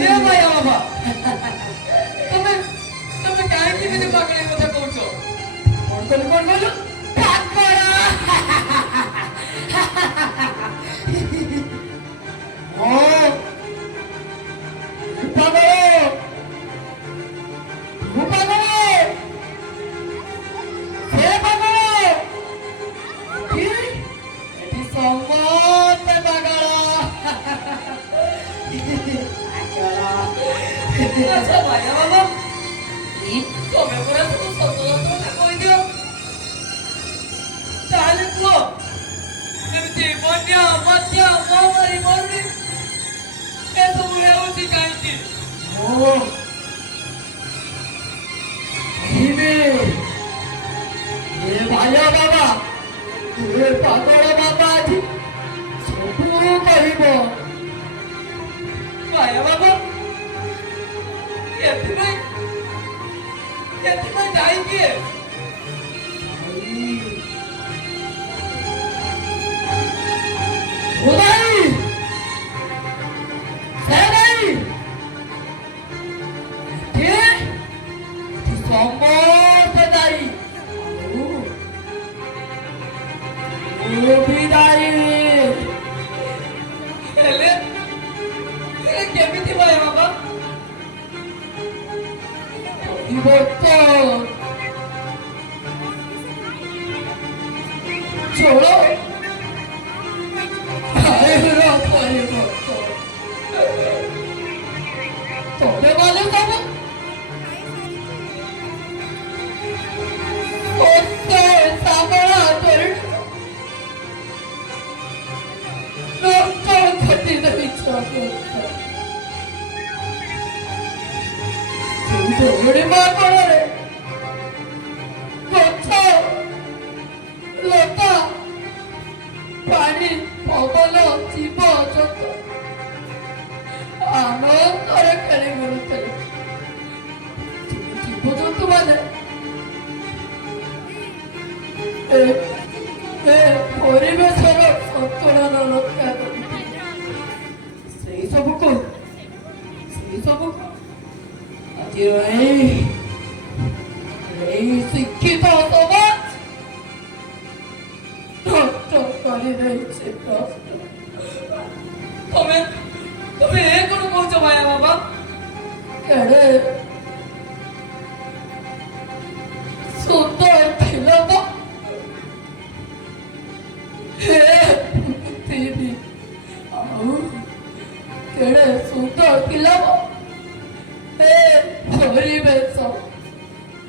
ए भाई बाबा तमे तमे काहे कि बिना पागल কথা কইছো কোন বলো পাগল ও अच्छा भाया बाबा तमे परा सब सत কথা কই দিও তাহলে তো এমতি বন্যা মধ্যা মহামারী মরুনি এসব ହେଉଛି কাହିଁକି ও হিবে এ ভায়া বাবা এ পাগଳ বাবা ଆଜି ସବୁ କହିବ ଭାୟା ବାବା ଏଥିପାଇଁ ଦାୟୀ କିଏ ଖୁଦାଇ ସେ ନାଇଁ କିଏ ସମସ୍ତେ ଦାୟୀ ମୁଁ ବି ଦାୟୀ ହେଲେ କେମିତି ଭାୟା ବାବା परिवर्तन छोड़ो आएगा परिवर्तन तोड़े वाले सब उसके सामना कर नौकर खटी नहीं चाहता जोड़ी मां पड़ा रे कोठा लता पानी पवन जीव जत आनंदरे खेली बुलुଥିଲେ जीव जंतु माने ପରିବେଶର ସନ୍ତୁଳନ ରକ୍ଷା କରନ୍ତି ସେଇ ସବୁକୁ শিক্ষিত সমাজ নষ্ট করে রয়েছে তুমি তুমি এ কোন কইছো ভাইয়া বাবা কেড়ে সুন্দর ছিল তো পৃথিবী ଆଉ କେଡ଼େ ସୁନ୍ଦର ଥିଲା ପରିବେଶ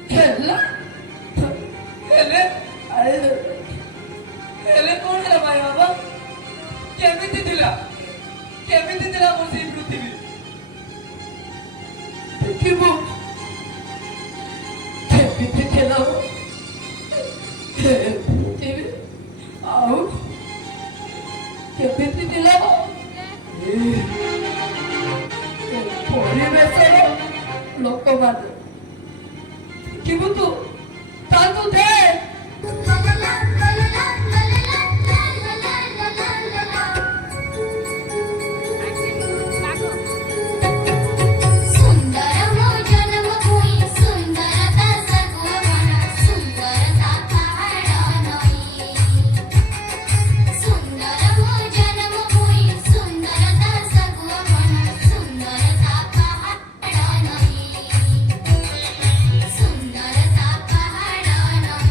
ହେଲା ହେଲେ ହେଲେ କଣ ହେଲା ଭାଇ ବାବା କେମିତି ଥିଲା ମୋ ସେଇ ପୃଥିବୀ ଦେଖିବୁ କେମିତି ଥିଲା ପୃଥିବୀ ଆଉ କେମିତି ଥିଲା ପରିବେଶର ଲୋକମାନେ କିନ୍ତୁ ତାଙ୍କୁ ଦେ सुंदरता पहाड़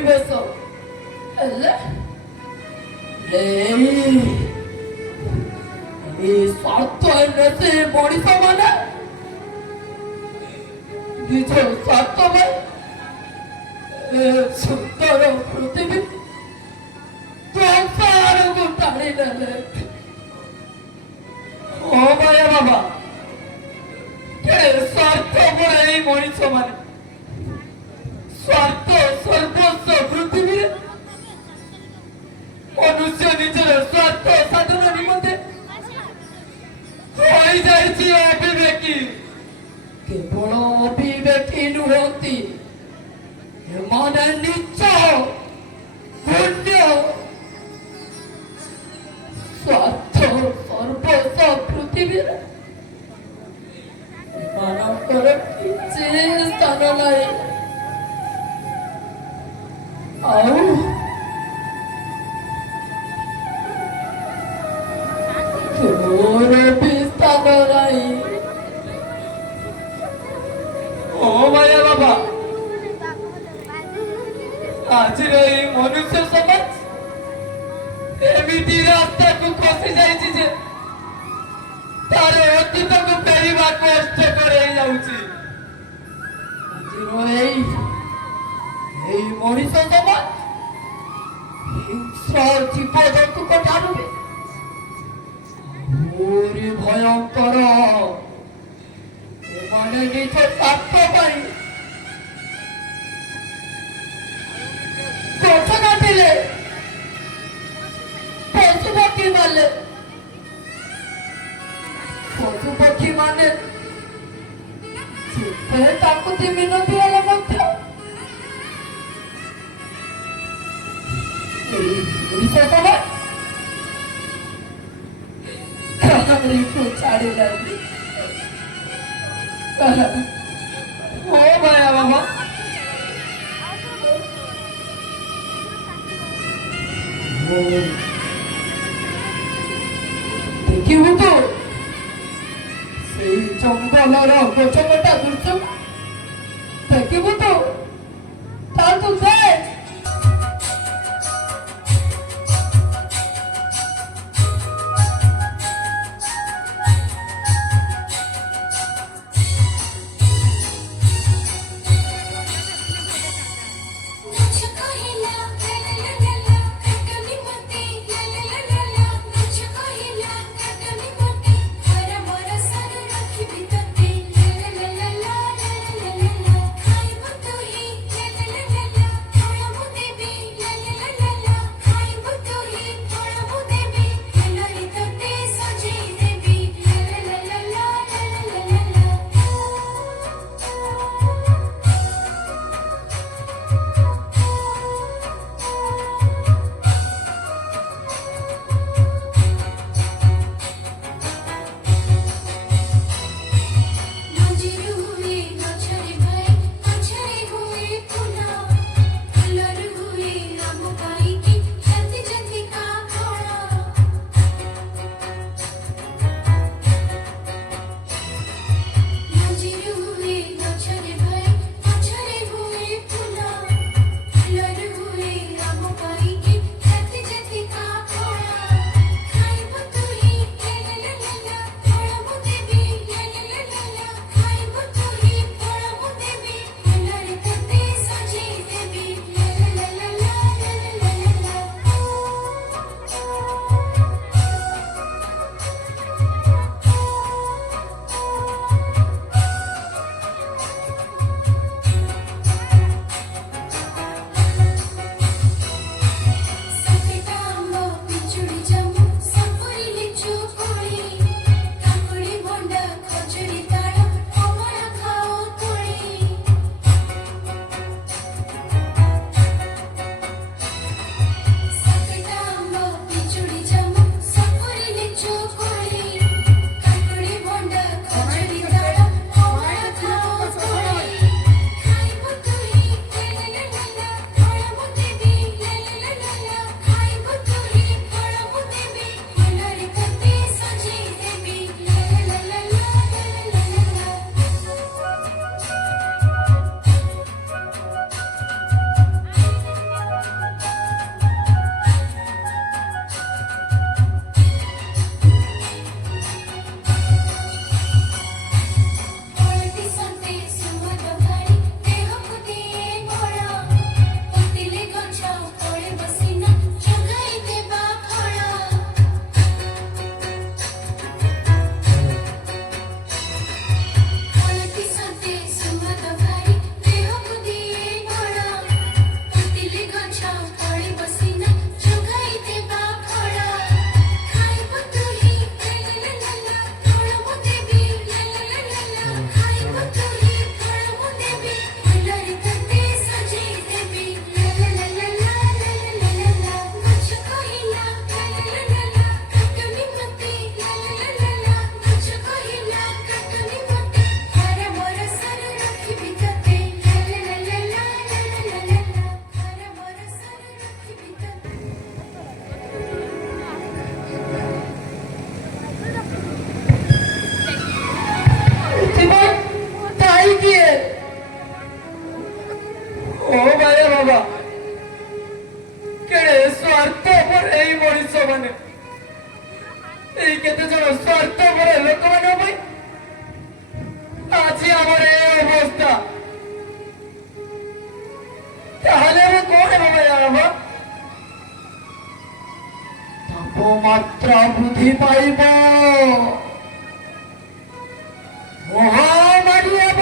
ପରିବେଶ ହେଲେ এই স্বার্থ এনেছে মଣିষ মানে নিজ স্বার্থ ପାଇଁ ସୁନ୍ଦର ପୃଥିବୀ ସଂସାରକୁ ଟାଣି ନେଲେ। ହଁ ମାୟା ବାବା କେଡ଼େ ସ୍ୱାର୍ଥପର ଏଇ ମଣିଷ ମାନେ ସ୍ୱାର୍ଥ ସର୍ବସ୍ୱ ପୃଥିବୀରେ ମନୁଷ୍ୟ ନିଜର ସ୍ୱାର୍ଥ ସାଧନ ନିମନ୍ତେ ହୋଇଯାଇଛି ଅବିବେକୀ। କେବଳ ଅବିବେକୀ ନୁହନ୍ତି ଏମାନେ ନିଚ ପୁଣ୍ୟ ସ୍ୱାର୍ଥ ସର୍ବସ୍ୱ ପୃଥିବୀରେ ଏମାନଙ୍କର କିଛି ସ୍ଥାନ ନାହିଁ। ଆଉ ତୋର ବି ସ୍ଥାନ ନାହିଁ। ଓ ମାୟା ବାବା ଆଜିର ଏଇ ମନୁଷ୍ୟ ସମାଜ ଏମିତି ରାସ୍ତାକୁ ଖସି ଯାଇଛି ଯେ ତାର ଅତୀତକୁ ଫେରିବା କଷ୍ଟକର ହେଇଯାଉଛି। ଆଜିର ଏଇ ମଣିଷ ସମାଜ ହିଂସ୍ର ଜୀବଜନ୍ତୁଙ୍କ ଠାରୁ ବି ଆହୁରି ଭୟଙ୍କର। ଏମାନେ ନିଜ ସ୍ୱାର୍ଥ ପାଇଁ ଗଛ କାଟିଲେ, ପଶୁପକ୍ଷୀ ମାରିଲେ। ପଶୁପକ୍ଷୀ ମାନେ ଯେତେ ତାକୁ ମିନତି ହେଲେ ମଧ୍ୟ ଏଇ ମଣିଷ ସମାଜ କାହାରିକୁ ଛାଡ଼ିଲାନି। ଓ ମାୟା ବାବା ଦେଖିବୁ ତ ସେଇ ଜଙ୍ଗଲର ଗଛ କଟା ଦୃଶ୍ୟ ଦେଖିବୁ ତ ତାର ତୁ ଦେଖ। Thank you. बाबा केड़े स्वार्थ पर एई मनीष माने एई केते जण स्वार्थ पर लोक माने भाई आज हमर ए अवस्था ताहले वो कोन बाबा याबा तापमात्रा वृद्धि पाइब महामारी हेब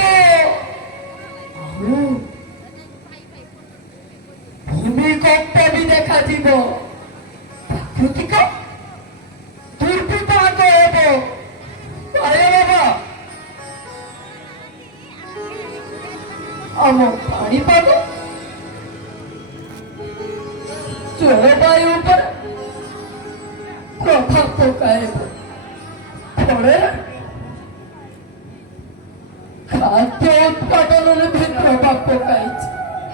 भूमिकंप भी देखा प्राकृतिक दुर्विपाक हेब अरे बाबा आम पाणीपाग जलवायु पर प्रभाव पकाएब फले खाद्य उत्पादन भी प्रभाव पकाई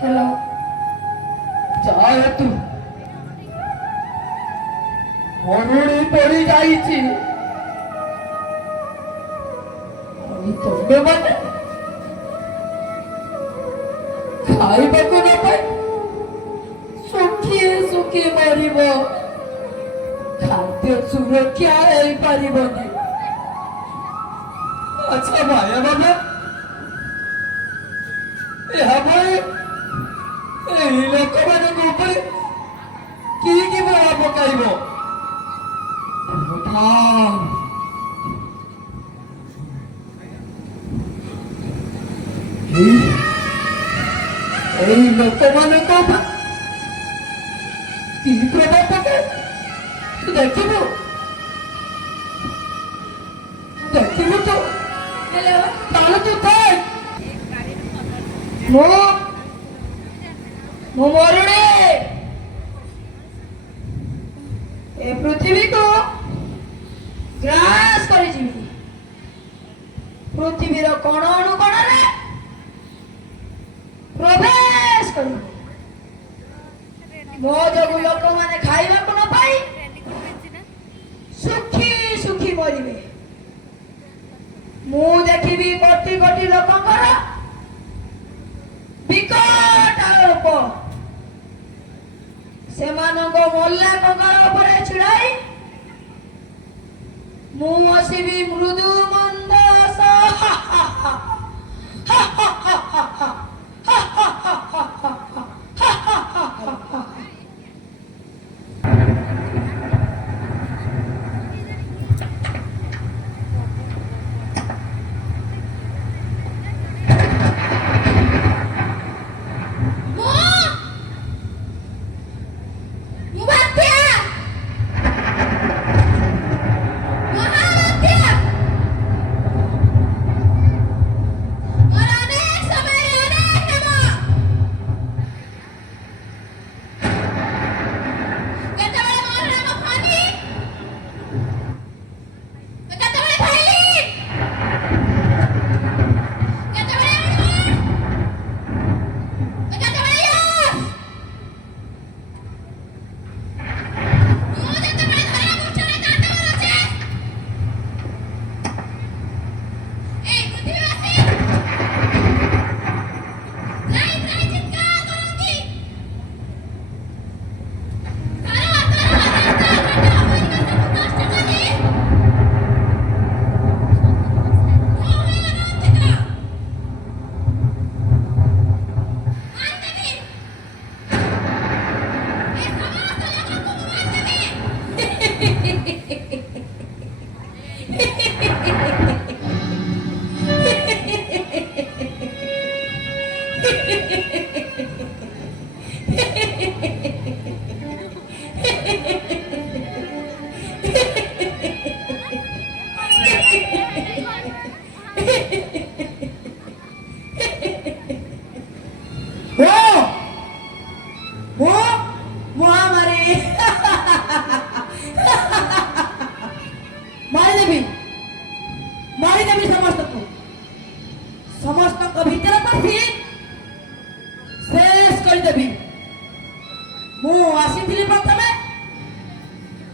हेलो जेहेतु मरुड़ी पड़ी जाइए तबे मैंने खाइबा को न पाए सुखी सुखी मरिब खाद्य सुरक्षा हो पारिबनी अच्छा माया बाबा लोक मान कि प्रभाव पकाइब लोक मान कि प्रभाव पकाए तू देखिबू तो हेलो ताले तू थाक मो मरुड़े ए पृथ्वी को ग्रास कर जीवी पृथ्वीर कण अनुकण रे प्रवेश कर मो जगु लोक माने खाइबा को न पाई सुखी सुखी मरिबे मु देखिबी कोटी कोटी लोकंकर विकट आरोप सेमानंग मल्ला कंगाल उपरे छिड़ाई मु हसिबी मृदु मंद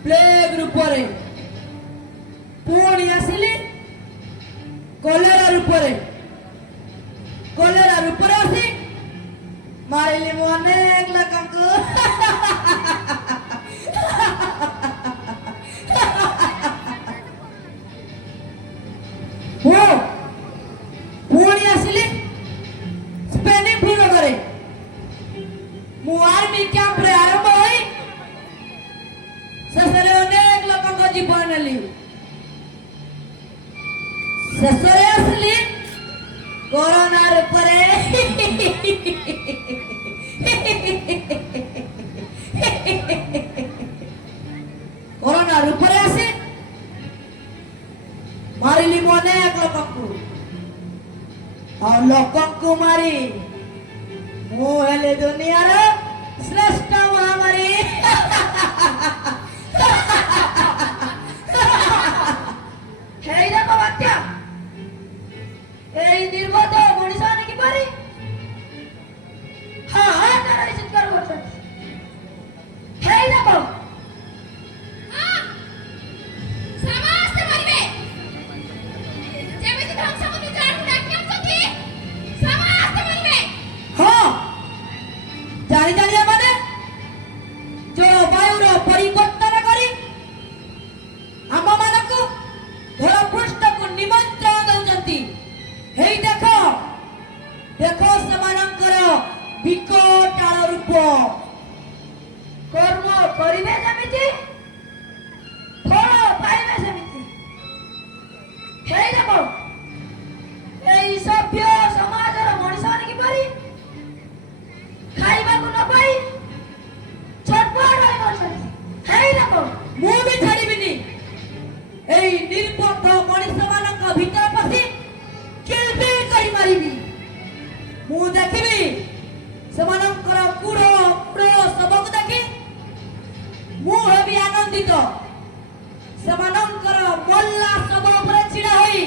प्लेग रूपरे पुणी आसिली कलेरा रूपरे आसी मारे ମାରିଲି ମୁଁ ଅନେକ ଲୋକଙ୍କୁ। ମୁଁ ପୁଣି ଆସିଲି ସ୍ପେନିଂ ବିଭାଗରେ। ମୁଁ ଆର୍ମି କ୍ୟାମ୍ପରେ ଆରମ୍ଭ ହୋଇ ଶେଷରେ ଅନେକ ଲୋକଙ୍କ ଜୀବନ ନେଲି। ଶେଷରେ ଆସିଲି କରୋନା ରୂପରେ। କରୋନା ରୂପରେ ଆସି ମାରିଲି ମୁଁ ଅନେକ ଲୋକଙ୍କୁ। ଆଉ ଲୋକଙ୍କୁ ମାରି ମୁଁ ହେଲି ଦୁନିଆର ଶ୍ରେଷ୍ଠ ମହାମାରୀ। ହେଇ ଦେଖ ବାତ୍ୟା, ଏଇ ନିର୍বোଧ ମଣିଷମାନେ କିପରି ହାହାକାର ଚିତ୍କାର କରୁଛନ୍ତି। ହେଇ ଦେଖ ସମସ୍ତେ ମରିବେ, ଯେମିତି ଧ୍ୱଂସକୁ ନିଜ ଆଡ଼କୁ ଡାକି ଆଣୁଛନ୍ତି, ସମସ୍ତେ ମରିବେ। ହଁ, ଜାଣି ଜାଣି ଏମାନେ ଜଳବାୟୁର ପରିବର୍ତ୍ତନ କରି ଆମମାନଙ୍କୁ ଧରା ପୃଷ୍ଠକୁ ନିମନ୍ତ୍ରଣ ଦେଉଛନ୍ତି। ହେଇ ଦେଖ ଦେଖ ସେମାନଙ୍କର ବିକଟାଳ ରୂପ। କର୍ମ କରିବେ ଯେମିତି ଫଳ ପାଇବେ ସେମିତି। ହେଇ ଦେଖ ଏଇ ସଭ୍ୟ ସମାଜର ମଣିଷମାନେ କିପରି ଖାଇବାକୁ ନ ପାଇ ଛଟପଟ ହୋଇ ମରୁଛନ୍ତି। ହେଇ ଦେଖ ମୁଁ ବି ଛାଡ଼ିବିନି। ଏଇ ନିର୍ବୋଧ ମଣିଷମାନଙ୍କ ଭିତରେ ପଶି କିଲବିଲ କରି ମାରିବି। ମୁଁ ଦେଖିବି ସେମାନଙ୍କର କୁଢ଼ କୁଢ଼ ଶବକୁ ଦେଖି ମୁଁ ହେବି ଆନନ୍ଦିତ। ସେମାନଙ୍କର ମଲା ଶବ ଉପରେ ଛିଡ଼ା ହୋଇ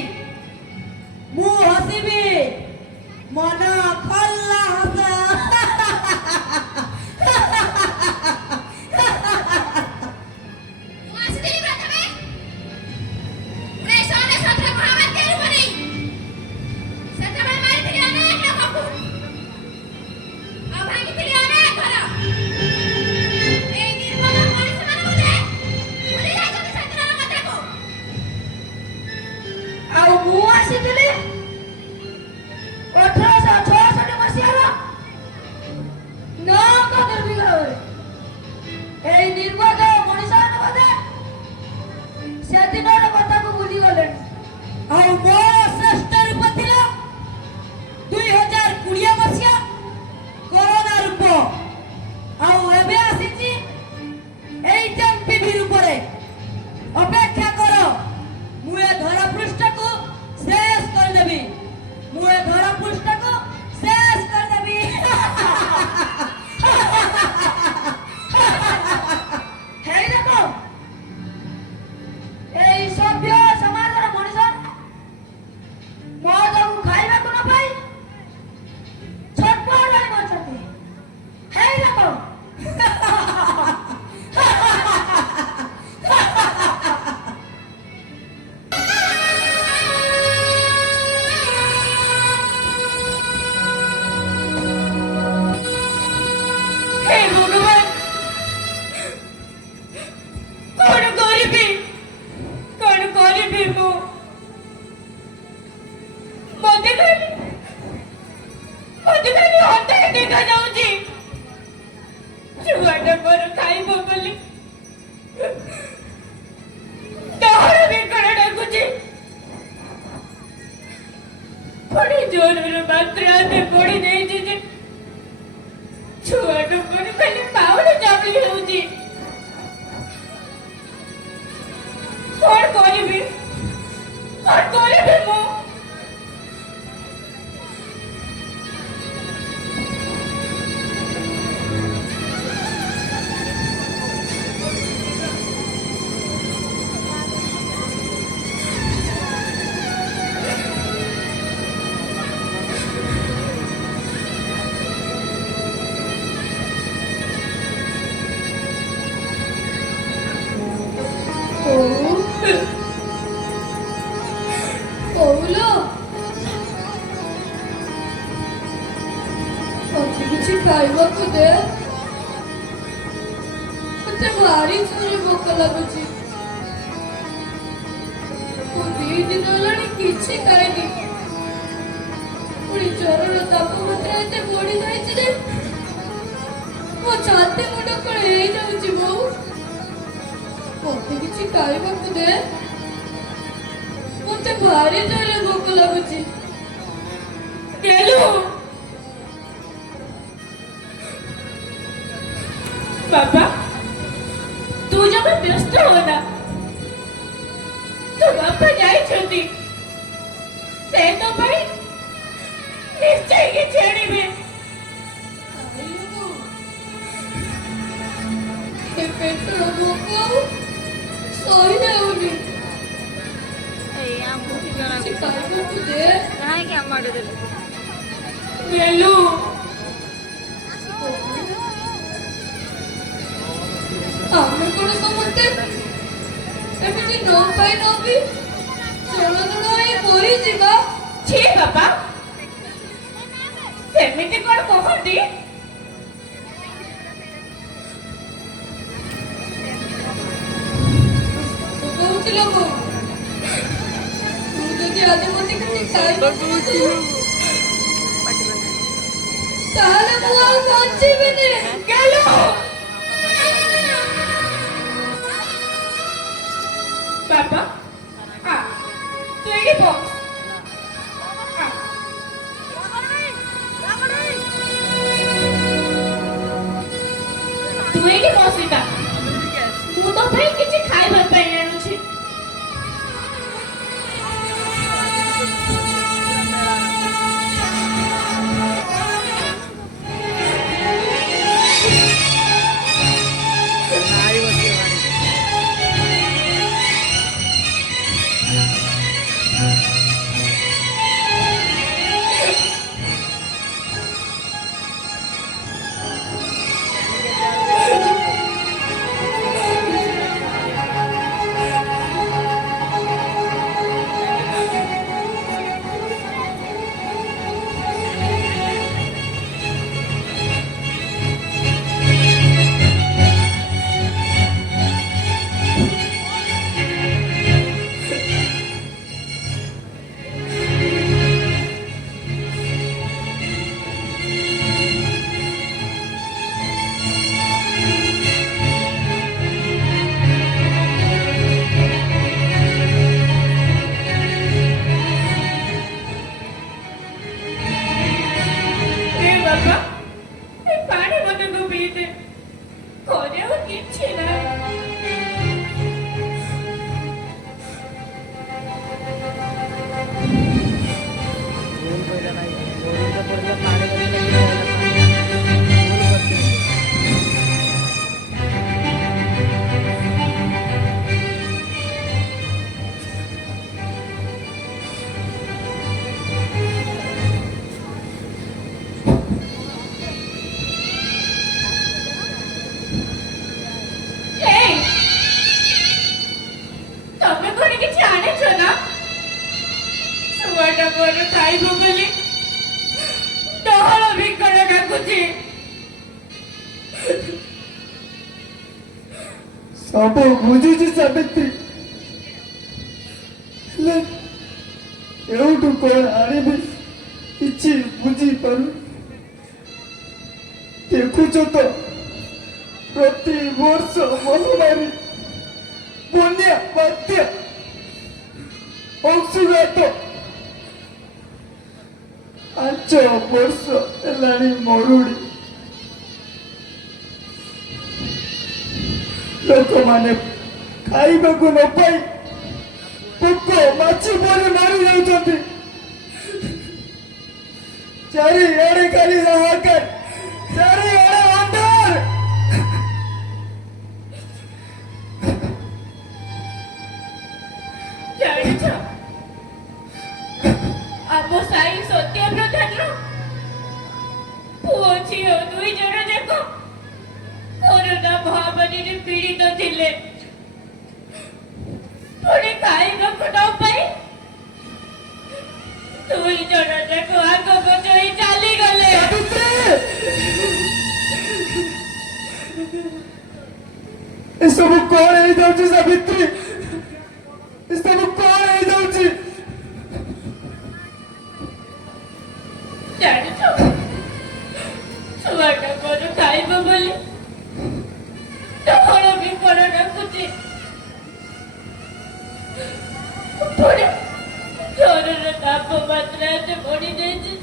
ମୁଁ ହସିବି। ମନ ଖୋଲା ହସ। ମୁଁ ଆସିଥିଲି ପ୍ରଥମେ 1999 ମହାବାତ୍ୟା ରୂପ ନେଇ। ସେତେବେଳେ ମାରିଥିଲି ଅନେକ ଲୋକଙ୍କୁ, ଆଉ ଭାଙ୍ଗିଥିଲି ଅନେକ ଘର। ଏଇ ନିର୍ମଳ ମଣିଷମାନେ ବୋଧେ ଭୁଲି ଯାଇଛନ୍ତି ସେଦିନର କଥାକୁ। ଆଉ ମୁଁ ଆସିଥିଲି 1866 ମସିହାର 9 ଦୁର୍ବିଘରେ। ଏଇ ନିର୍বোଧ ମଣିଷମାନେ ବୋଧେ ସେଦିନର କଥାକୁ ଭୁଲିଗଲେଣି। ଆଉ ମୋର ଶ୍ରେଷ୍ଠ ରୂପ ଥିଲା 2020 ମସିହା କରୋନା ରୂପ। ଆଉ ଏବେ ଆସିଛି ଏଇ ଟିଭି ରୂପରେ। ଅପେକ୍ଷା କର, ମୁଁ ଏ ଧରା ପୃଷ୍ଠକୁ ଶେଷ କରିଦେବି। ମୁଁ ଏ ଧରା ପୃଷ୍ଠକୁ ଶେଷ କରିଦେବି। ହେଇ ଦେଖ ଏଇ ସଭ୍ୟ ସମାଜର ମଣିଷ ମଦକୁ ଖାଇବାକୁ ନ ପାଇ ଛଟପଟ ହୋଇ ମରୁଛନ୍ତି। ହେଇ ଦେଖ हे भगवान, कौन करिबी मु? मते खाली अंधारे देखा जाउची। छुआटा पर खाइब बोली डर बिकट डाकुची। बड़ी जोर मात्रा से पड़ी जाइए जे छुआटा पर खाली पाउडा चापली होउची। कौन करिबी मु? କିଛି ଖାଇବାକୁ ଦେ। ମତେ ଭାରି ଜୋରେ ଭୋକ ଲାଗୁଛି। ମୁଁ 2 ଦିନ ହେଲାଣି କିଛି ଖାଇନି। ପୁଣି ଜ୍ୱରର ତାପମାତ୍ରା ଏତେ ବଢି ଯାଇଛି ଯେ ମୋ ଛାତି ମୁଣ୍ଡ କଣ ହେଇଯାଉଛି। ବୋଉ ମତେ କିଛି ଖାଇବାକୁ ଦେ। ମତେ ଭାରି ଜୋରେ ଭୋକ ଲାଗୁଛି। ଗେଲୁ बाबा तू जब व्यस्त हो ना तो बापा जाई छथि से तो भाई निश्चय के छेड़ीबे ଏ ପେଟର ଭୋକ ସହି ଯାଉନି। କିଛି ଖାଇବାକୁ ଦେ। गेलू ଆମେ କଣ ସମସ୍ତେ ଏମିତି ନ ପାଇ ନ ବି ଜଳଜଳ ହେଇ ମରିଯିବା? छी बाबा सेमिति कोन कहंती କହୁଥିଲ ବୋଉ। ତୁ ଯଦି ଆଜି ମତେ କିଛି ଖାଇବାକୁ ଦବୁ ତାହେଲେ ମୁଁ ଆଉ ବଞ୍ଚିବିନି। गेलू बाबा आ तू एडी बॉक्स तू एडी बॉक्स ମୁଁ ତ ଭାଇ କିଛି ଖାଇବା ପାଇଁ ଆଣୁଛି। बाबा ए पानी मते को पीते कोने वो किछि ना तमे कोने किछि आने छ ना सुवाटा कोन खाइबो बोली डहळ बिकळ डाकुछि सब बुझुची सावित्री हेले एउठु कोण आनिबी किछि बुझी पारु देखुछ तो प्रति वर्ष महामारी बन्या बात्या अंशुघात 5 वर्ष हेलाणी मरुड़ी लोक माने खाइबा को न पाई पोक माछी परे मारी जाउछंती चारी एड़े खाली हाहाकार चारी एड़े अंधार जानि छ आबो साई सत्य प्रधान रो पुओ झियो 2 जण जाको कोरोना महामारी पीड़ित थिले पुणी खाइबाकू न पाई 2 जण जाको आग बचई चाली गले सावित्री ଏସବୁ କଣ ହେଇଯାଉଛି ସାବିତ୍ରୀ? ଏସବୁ କଣ ହେଇଯାଉଛି? ଜାଣିଛ ଛୁଆଟା ମୋର ଖାଇବ ବୋଲି ଡହଳ ବିକଳ ଡାକୁଛି। ପୁଣି ଜ୍ୱରର ତାପମାତ୍ରା ଏତେ ବଢି ଯାଇଛି,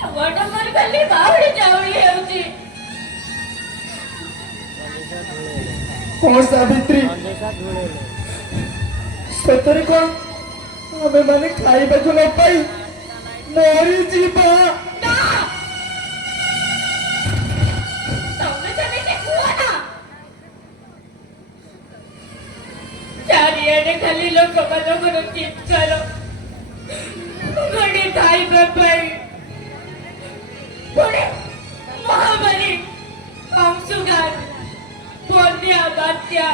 ଛୁଆଟା ମୋର ଖାଲି ବାହୁଡ଼ି ଚାଉଳି ହେଉଛି। କଣ ସାବିତ୍ରୀ, ସତରେ କଣ ଆମେ ମାନେ ଖାଇବାକୁ ନ ପାଇ ମରିଯିବା? ନା, ତମେ ସେମିତି କୁହ ନା। ଚାରିଆଡେ ଖାଲି ଲୋକମାନଙ୍କର ଚିତ୍କାର, ଗୋଟେ ଖାଇବା ପାଇଁ, ପୁଣି ମହାମାରୀ, ଅଂଶୁଘାତ, ବନ୍ୟା, ବାତ୍ୟା।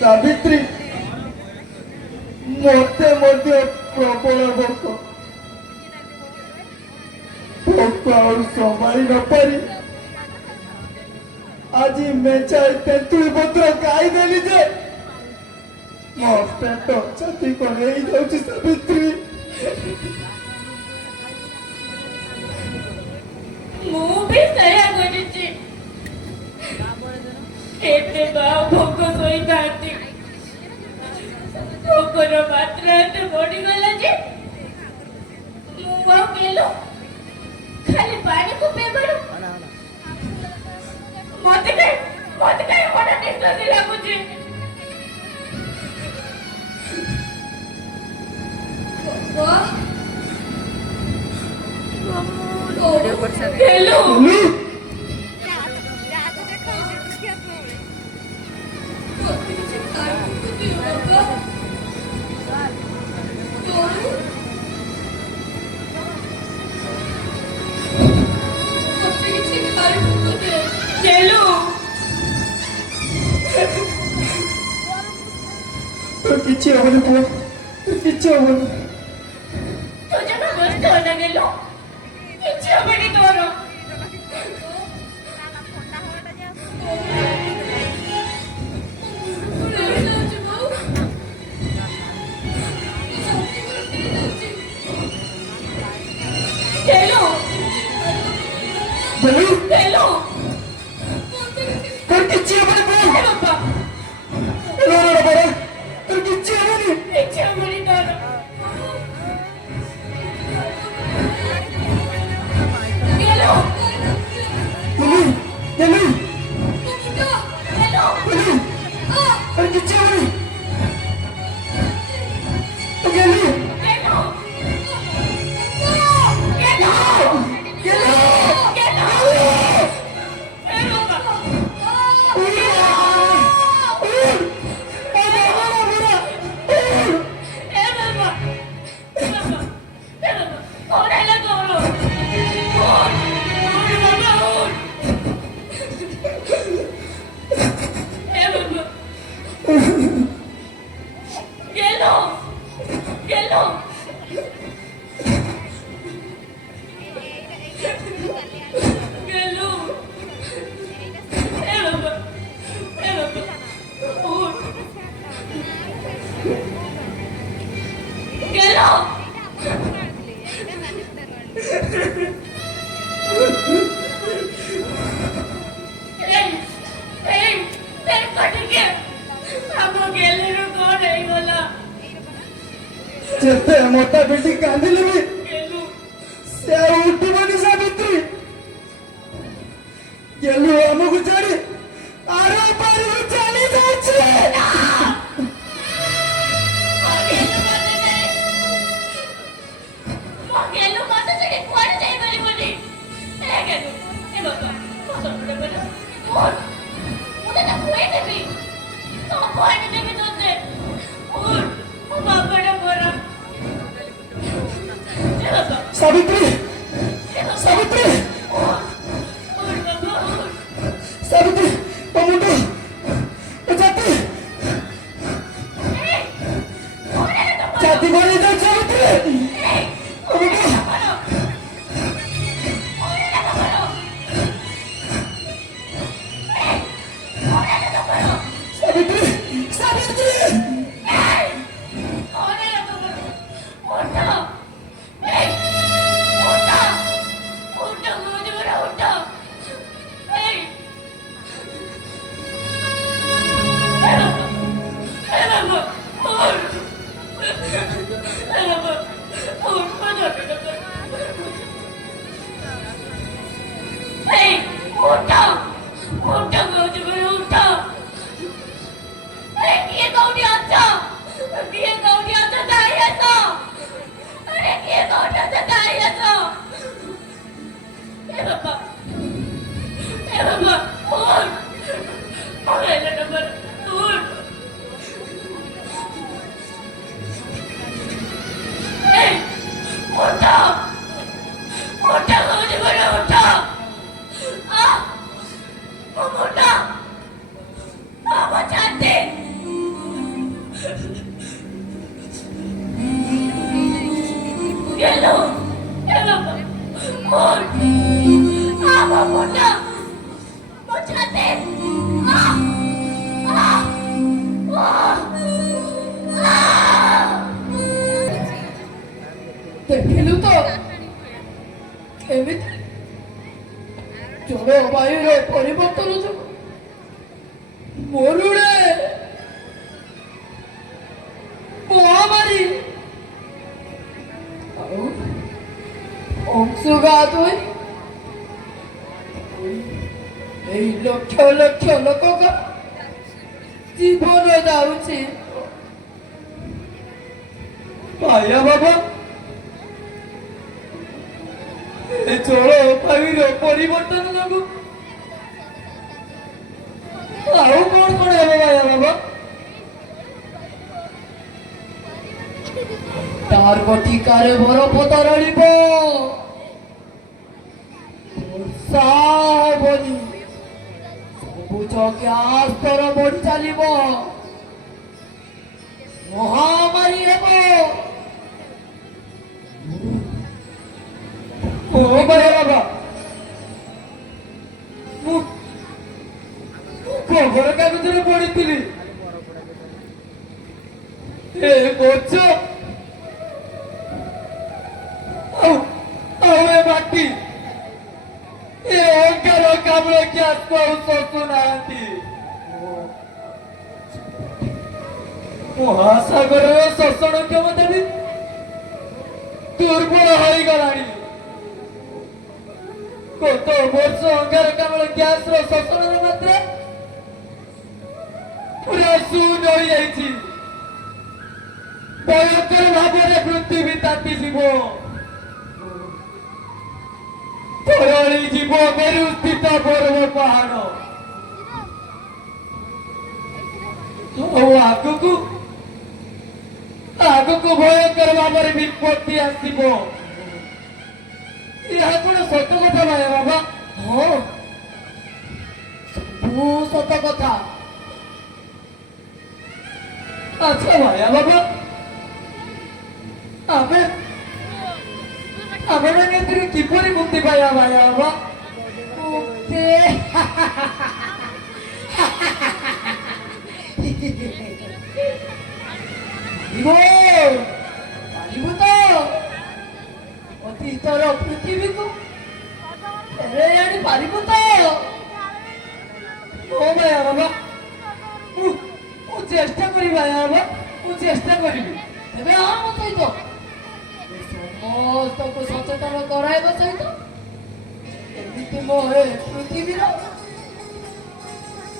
ସାବିତ୍ରୀ, ମତେ ମଧ୍ୟ ପ୍ରବଳ ଭୋକ। ଭୋକ ଆଉ ସମ୍ଭାଳି ନ ପାରି ଆଜି ମେଚାଏ ତେନ୍ତୁଳି ପତ୍ର ଖାଇଦେଲି ଯେ ମୋ ପେଟ ଛାତି କଣ ହେଇଯାଉଛି ସାବିତ୍ରୀ। ମୁଁ ବି ସେୟା କରିଛି। କେତେ ବା ଭୋକ ଶୋଇଥାନ୍ତି, ଭୋକର ମାତ୍ରା ଏତେ ବଢିଗଲା ଯେ ମୁଁ ଆଉ ଗେଲୁ ଖାଲି ପାଣିକୁ ପିଇବାରୁ ମତେ କାହିଁ ବଡ ନିଶ୍ୱାସୀ ଲାଗୁଛି। ଗେଲୁ, ଗେଲୁ, তোর কিচ্ছু হবনি পুরো, তোর কিচ্ছু হবনি। ତୁ ଜମା ବ୍ୟସ୍ତ ହୋନା ଗେଲୁ, କିଛି ହବନି ତୋର। গেলু, বলু গেলু, তোর কিচ্ছু হবনি পুরো। এ বাবা, তোর কিচ্ছু হবনি। କିଛି ହବନି ତୋର। গেলু, বলু বলু গেলু, বলু তোর কিচ্ছু হবনি। তো গেলু গেলু, গেলু, গেলু গেলু, এ বাবা, এ বাবা, এ বাবা, এ বাবা, ওর এলা তোর, ওর, ওর বাবা, ওর। এ বাবা, গেলু, গেলু, গেলু, এ বাবা, এ বাবা, ওর। গেলু, এই, এই, এই কটিকে ଆମ ଗେଲୁର କଣ ହେଇଗଲା? ଯେତେ ମୋଟା ପିଟି କାନ୍ଦିଲେ ବି ଗେଲୁ, ସେ ଆଉ ଉଠିବନି ସାବିତ୍ରୀ। ଗେଲୁ ଆମକୁ ଛାଡି ଆର ପାରିକୁ ଚାଲି ଯାଇଛି। ମୋ ଗେଲୁ ମତେ ଛାଡି କୁଆଡେ ଯାଇପାରିବନି। ଏ ଗେଲୁ, ଏ ବାବା, ମୋ ସପନ ଗେଲୁ, ମୁଁ ତତେ ଖୁଆଇଦେବି, ସବୁ ଆଣିଦେବି ତତେ। ଉଠ, ମୋ ବାବାଟା ପରା। ଏ ବାବା, ସାବିତ୍ରୀ, ଏ ବାବା, ସାବିତ୍ରୀ, ଉଠ, ଉଠ ବାବା, ଉଠ। ସାବିତ୍ରୀ, ତୋ ମୁଣ୍ଡ, ତୋ ଛାତି, এই, ওরে না তো ଛାତି ଗଳି ଯାଉଛି ସାବିତ୍ରୀ। এই, ତୋ ମୁଣ୍ଡ, ওরে না তো এ বাবা এ বাবা ওঠ মোবাইলের নাম্বার ওঠ এই ওঠা ওঠা হতে পারে ওঠা ওঠা আমার চাঁদে গেল গেল ওঠ আমার মোটা মোটাতে ଦେଖିଲୁ ତ କେମିତି ଜଳବାୟୁର ପରିବର୍ତ୍ତନ ଯୋଗୁଁ ମରୁଡି ମହାମାରୀ ଆଉ ଅଂଶୁଘାତ ହୋଇ এই লক্ষ লক্ষ ଲୋକଙ୍କ ଜୀବନ ଯାଉଛି। ভাইয়া বাবা ଏ ଜଳବାୟୁର ପରିବର୍ତ୍ତନ ଯୋଗୁଁ ଆଉ କଣ କଣ ହେବ ଭାଇଆ ବାବା? ଟାର୍କଟିକାରେ ବରଫ ତରଳିବ, ବର୍ଷା ହବନି, ସବୁଜ ଗ୍ୟାସ ସ୍ତର ବଢି ଚାଲିବ, ମହାମାରୀ ହେବ। ଓ ଭାଇଆ ବାବା ମୁଁ ଖବର କାଗଜରେ ପଢିଥିଲି ଏ ଗଛ ଆଉ ଆଉ ଏ ମାଟି ଏ ଅଙ୍ଗାରକାମ୍ଳ ଗ୍ୟାସକୁ ଆଉ ଶୋଷୁନାହାନ୍ତି। ମହାସାଗରର ଶୋଷଣ କ୍ଷମତା ବି ଦୁର୍ବଳ ହୋଇଗଲାଣି। ଗତ ବର୍ଷ ଅଙ୍ଗାରକାମ୍ଳ ଗ୍ୟାସର ଶୋଷଣର ମାତ୍ରା ପୁରା ଶୂନ୍ୟ ହୋଇଯାଇଛି। ଭୟଙ୍କର ଭାବରେ ପୃଥିବୀ ତାତିଯିବ, ତରଳି ଯିବ ମେରୁ ସ୍ଥିତ ପର୍ବତ ପାହାଡ଼। ଆଉ ଆଗକୁ ଆଗକୁ ଭୟଙ୍କର ଭାବରେ ବିପତ୍ତି ଆସିବ। ଏହା କଣ ସତ କଥା ଭାଇଆ ବାବା? ହଁ, ସବୁ ସତ କଥା। ଆଚ୍ଛା ଭାଇଆ ବାବା ଆମେ ଆମେ ଏଥିରୁ କିପରି ମୁକ୍ତି ପାଇବା ଭାଇଆ ବାବା? ମୁକ୍ତି ପାରିବୁ ତ ଅତୀତର ପୃଥିବୀକୁ ଫେରାଇ ଆଣି ପାରିବୁ ତ? ହଁ ଭାଇଆ ବାବା ମୁଁ ଚେଷ୍ଟା କରିବି ଭାଇଆ ବାବା, ମୁଁ ଚେଷ୍ଟା କରିବି। ତେବେ ଆମ ସହିତ ସମସ୍ତଙ୍କୁ ସଚେତନ କରାଇବା ସହିତ ଏମିତି ମୋ ଏ ପୃଥିବୀର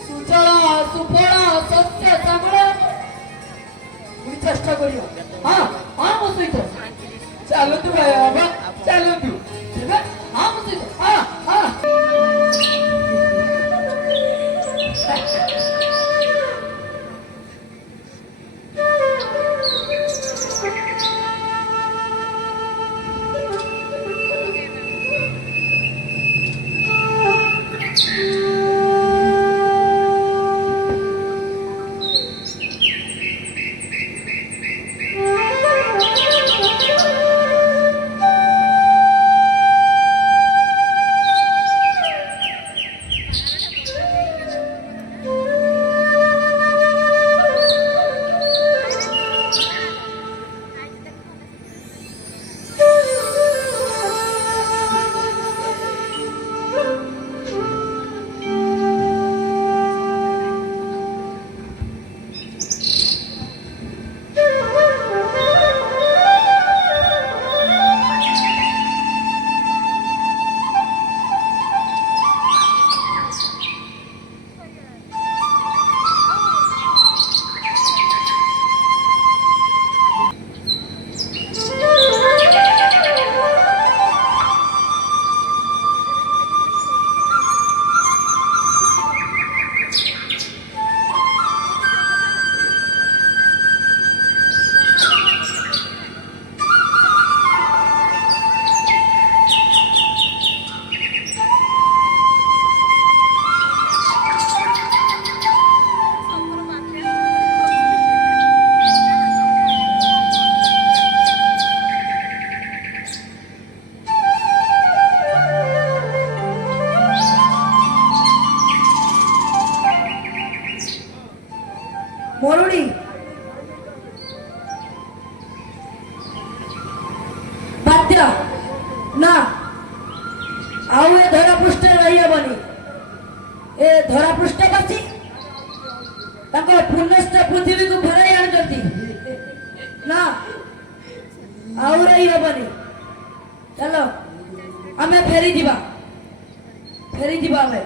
ସୁଜଳ ସୁଫଳ ଶସ୍ୟ ଶ୍ୟାମଳ ମୁଁ ଚେଷ୍ଟା କରିବା। ହଁ ହଁ ମୋ ସହିତ ଚାଲନ୍ତୁ ଭାଇଆ ବାବା ଚାଲନ୍ତୁ। ତେବେ ଆମ ସହିତ ହଁ ହଁ ବୁଝିଲ ନା ଆଉ ଏ ଧରା ପୃଷ୍ଠରେ ରହିହବନି। ଏ ଧରା ପୃଷ୍ଠବାସୀ ତାଙ୍କ ପୁନଶ୍ଚ ପୃଥିବୀକୁ ଫେରାଇ ଆଣୁଛନ୍ତି ନା ଆଉ ରହିହବନି। ଚାଲ ଆମେ ଫେରିଯିବା ଆମେ।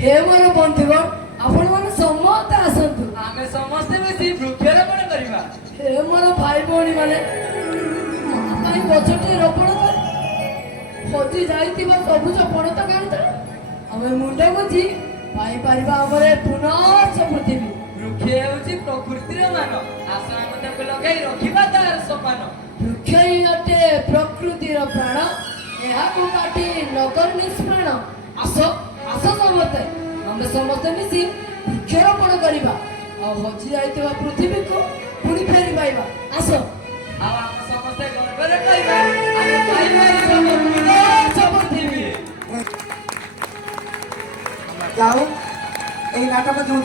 हे मोर बंधुगण आपण माने समस्त आसंतु आमे समस्त मिसी वृक्षारोपण करिबा। हे मोर भाई भौणी माने काई गछटी रोपण कर हजी जाइतिबा सबुज पणत गांत आमे मुंडा गुजी पाई परिबा हमरे पुनः पृथ्वी। वृक्ष हेउची प्रकृतिर मान आशा हम ताको लगाई रखिबा तार समान। वृक्ष ही अटे प्रकृतिर प्राण एहाको काटी नगर निष्प्राण। आसो आसो समस्ते आमे समस्ते मिसी वृक्षारोपण करिबा आ हजी जाइतिबा पृथ्वी को पुणी फेरी पाइबा। आसो आ आमे समस्ते गर्व रे कहिबा आमे पाइबा सब पृथ्वी। जाओ এই নাটক जो